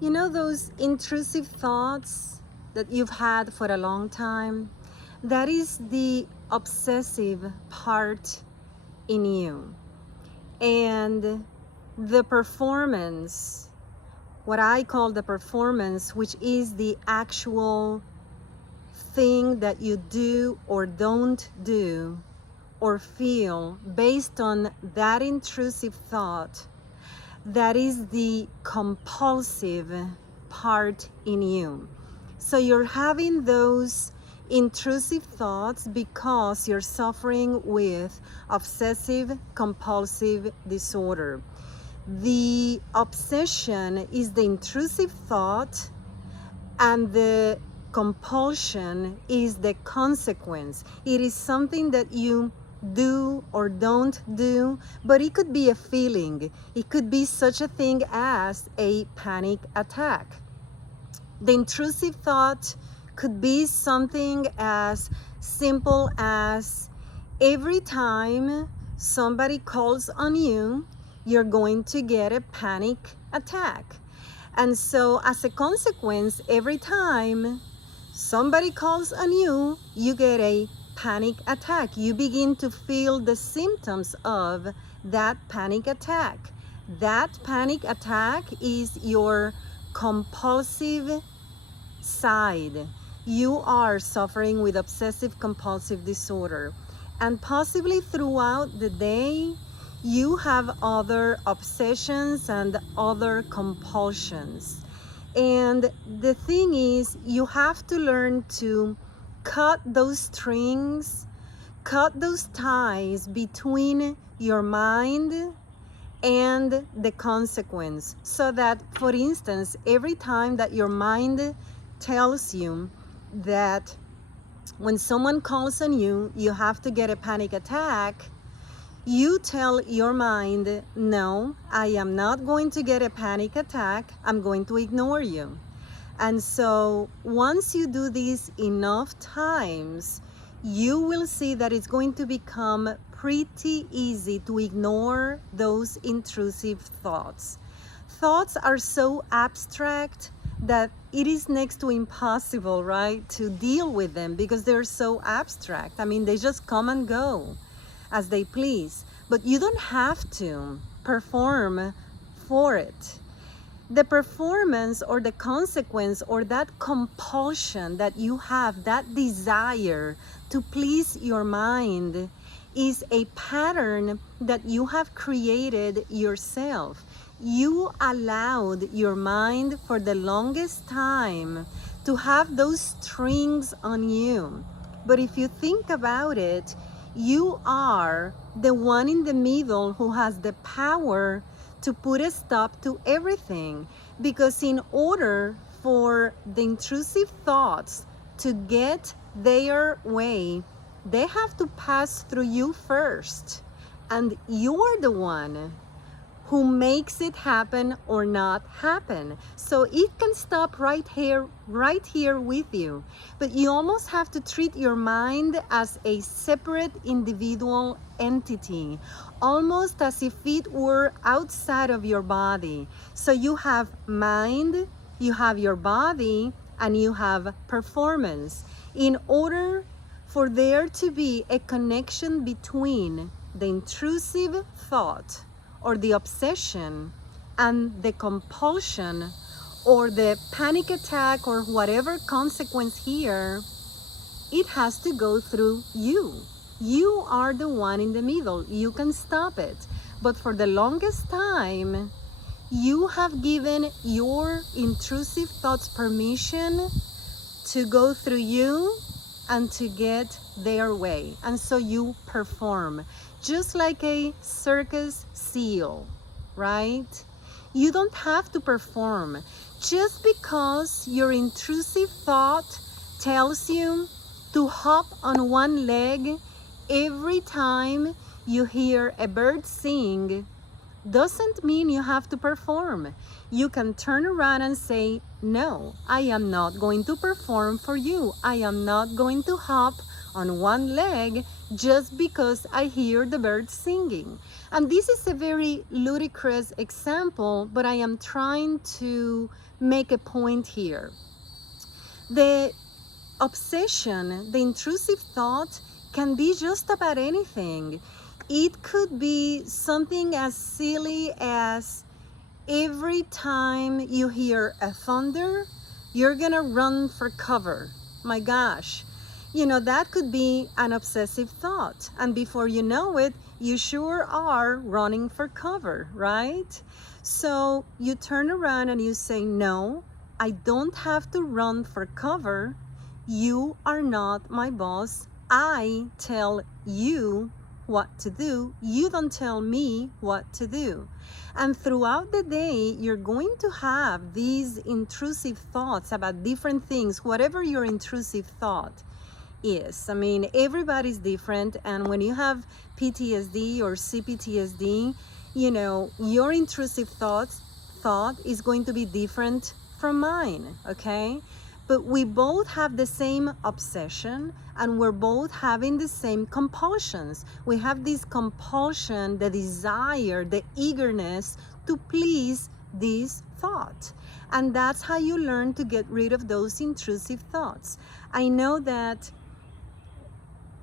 You know those intrusive thoughts that you've had for a long time? That is the obsessive part in you. And the performance, what I call the performance, which is the actual thing that you do or don't do or feel based on that intrusive thought, that is the compulsive part in you. So you're having those intrusive thoughts because you're suffering with obsessive compulsive disorder. The obsession is the intrusive thought, and the compulsion is the consequence. It is something that you do or don't do, but it could be a feeling. It could be such a thing as a panic attack. The intrusive thought could be something as simple as every time somebody calls on you, you're going to get a panic attack. And so as a consequence, every time somebody calls on you, you get a panic attack. You begin to feel the symptoms of that panic attack. That panic attack is your compulsive side. You are suffering with obsessive compulsive disorder. And possibly throughout the day, you have other obsessions and other compulsions. And the thing is, you have to learn to cut those strings, cut those ties between your mind and the consequence. So that, for instance, every time that your mind tells you that when someone calls on you, you have to get a panic attack, you tell your mind, no, I am not going to get a panic attack. I'm going to ignore you. And so once you do this enough times, you will see that it's going to become pretty easy to ignore those intrusive thoughts. Thoughts are so abstract that it is next to impossible, right, to deal with them because they're so abstract. I mean, they just come and go as they please, but you don't have to perform for it. The performance or the consequence or that compulsion that you have, that desire to please your mind, is a pattern that you have created yourself. You allowed your mind for the longest time to have those strings on you. But if you think about it, you are the one in the middle who has the power to put a stop to everything. Because in order for the intrusive thoughts to get their way, they have to pass through you first. And you're the one who makes it happen or not happen. So it can stop right here with you. But you almost have to treat your mind as a separate individual entity, almost as if it were outside of your body. So you have mind, you have your body, and you have performance. In order for there to be a connection between the intrusive thought or the obsession and the compulsion or the panic attack or whatever consequence here, it has to go through you. You are the one in the middle. You can stop it. But for the longest time, you have given your intrusive thoughts permission to go through you and to get their way. And so you perform, just like a circus seal, right? You don't have to perform. Just because your intrusive thought tells you to hop on one leg every time you hear a bird sing, doesn't mean you have to perform. You can turn around and say, no, I am not going to perform for you. I am not going to hop on one leg just because I hear the birds singing. And this is a very ludicrous example, but I am trying to make a point here. The obsession, the intrusive thought, can be just about anything. It could be something as silly as every time you hear a thunder, you're gonna run for cover. My gosh, that could be an obsessive thought. And before you know it, you sure are running for cover, right? So you turn around and you say, no, I don't have to run for cover. You are not my boss. I tell you what to do. You don't tell me what to do. And throughout the day, you're going to have these intrusive thoughts about different things, whatever your intrusive thought is. I mean, everybody's different. And when you have PTSD or CPTSD, your intrusive thought is going to be different from mine, okay? But we both have the same obsession and we're both having the same compulsions. We have this compulsion, the desire, the eagerness to please this thought. And that's how you learn to get rid of those intrusive thoughts. I know that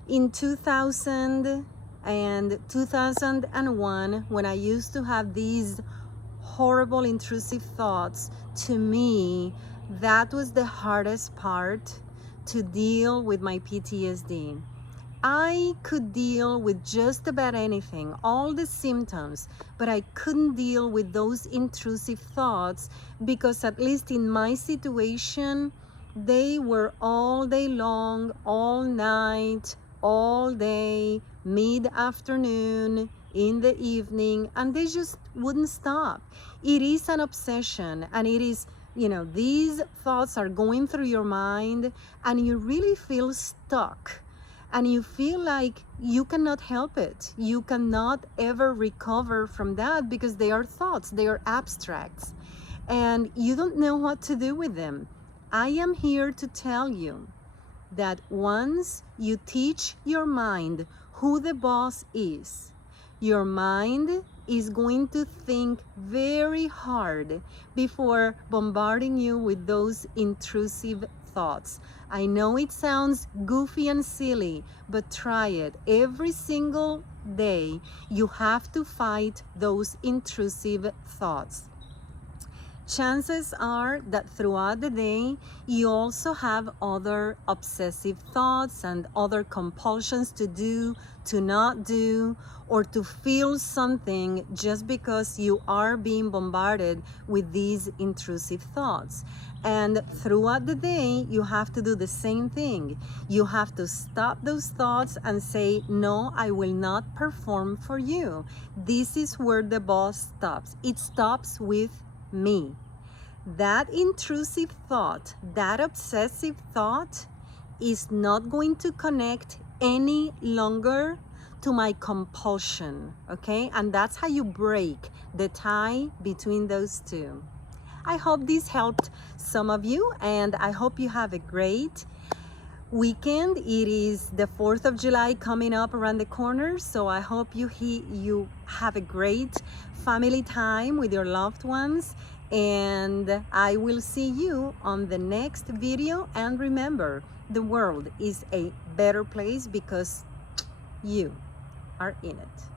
in 2000 and 2001, when I used to have these horrible intrusive thoughts, to me, that was the hardest part to deal with my PTSD. I could deal with just about anything, all the symptoms, but I couldn't deal with those intrusive thoughts because, at least in my situation, they were all day long, all night, all day, mid-afternoon, in the evening, and they just wouldn't stop. It is an obsession, and it is, these thoughts are going through your mind, and you really feel stuck, and you feel like you cannot help it. You cannot ever recover from that because they are thoughts, they are abstracts, and you don't know what to do with them. I am here to tell you that once you teach your mind who the boss is, your mind is going to think very hard before bombarding you with those intrusive thoughts. I know it sounds goofy and silly, but try it. Every single day, you have to fight those intrusive thoughts. Chances are that throughout the day, you also have other obsessive thoughts and other compulsions to do, to not do, or to feel something just because you are being bombarded with these intrusive thoughts. And throughout the day, you have to do the same thing. You have to stop those thoughts and say, no, I will not perform for you. This is where the boss stops. It stops with me. That intrusive thought, that obsessive thought is not going to connect any longer to my compulsion, okay? And that's how you break the tie between those two. I hope this helped some of you, and I hope you have a great weekend. It is the 4th of July coming up around the corner, so I hope you have a great family time with your loved ones, and I will see you on the next video. And remember, the world is a better place because you are in it.